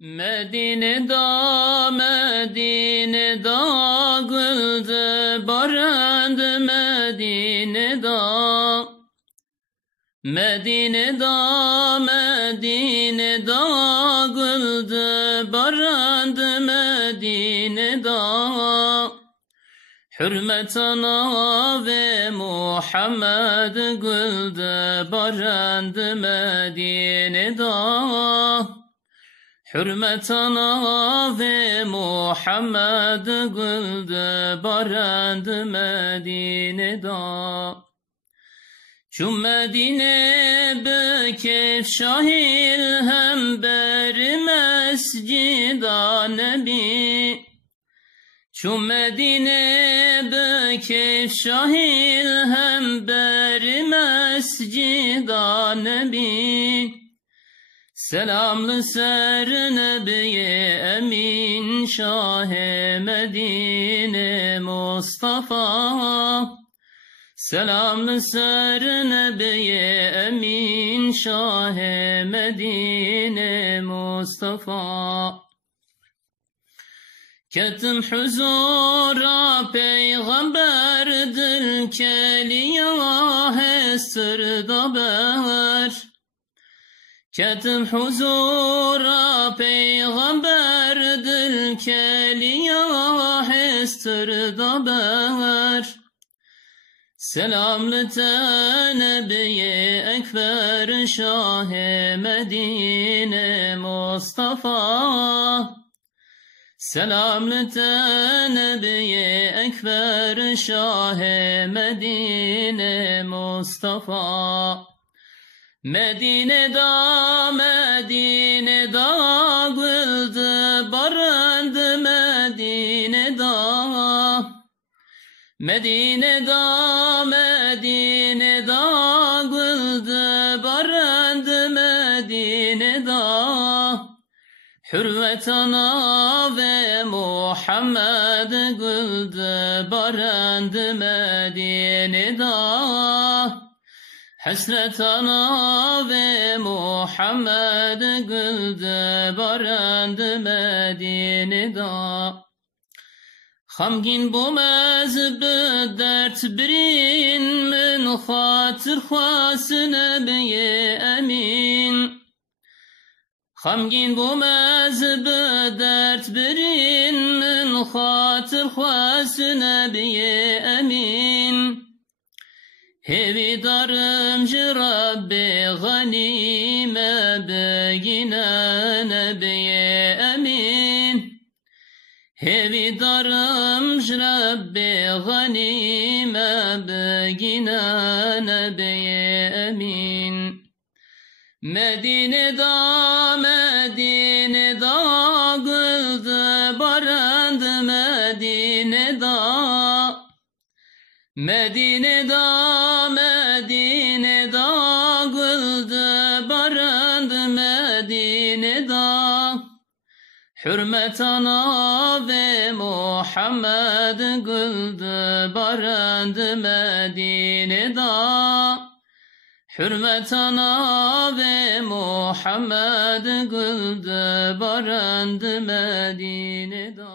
Medine'da güldü barandı Medine'da güldü barandı Medine'da Hürmet ana ve Muhammed güldü barandı Medine'da Hürmet ana ve Muhammed güldü barandı Medine'da Çün Medine bekef şahil hem beri mescida nebi Çün Medine bekef şahil hem beri mescida nebi Selamlı ser Nebiye Emin Şah-ı Medine Mustafa Selamlı ser Nebiye Emin Şah-ı Medine Mustafa Ketim huzura peygamberdir keliyah esirda ber Ketim huzura peygamberdir keliyah estirda ber Selamlı Nebiye Ekber Şah-ı Medine Mustafa Selamlı Nebiye Ekber Şah-ı Medine Mustafa Medine'da güldü barandı Medine'da güldü barandı Medine'da Hürmet ana ve Muhammed güldü barandı Medine'da Hasret ana ve Muhammed güldü barandı Medine'da Hamgin bu mezbü dert birin min hatır khası Nebiye Emin Hamgin bu mezbü dert birin min hatır khası Nebiye Emin Hevi darım Rabbi ganime begine Nebiye Emin Hevi darım Rabbi ganime begine Nebiye Emin Medine'da güldü barandı Medine'da güldü barandı Medine'da Hürmet ana ve Muhammed güldü barandı Medine'da Hürmet ana ve Muhammed güldü barandı Medine'da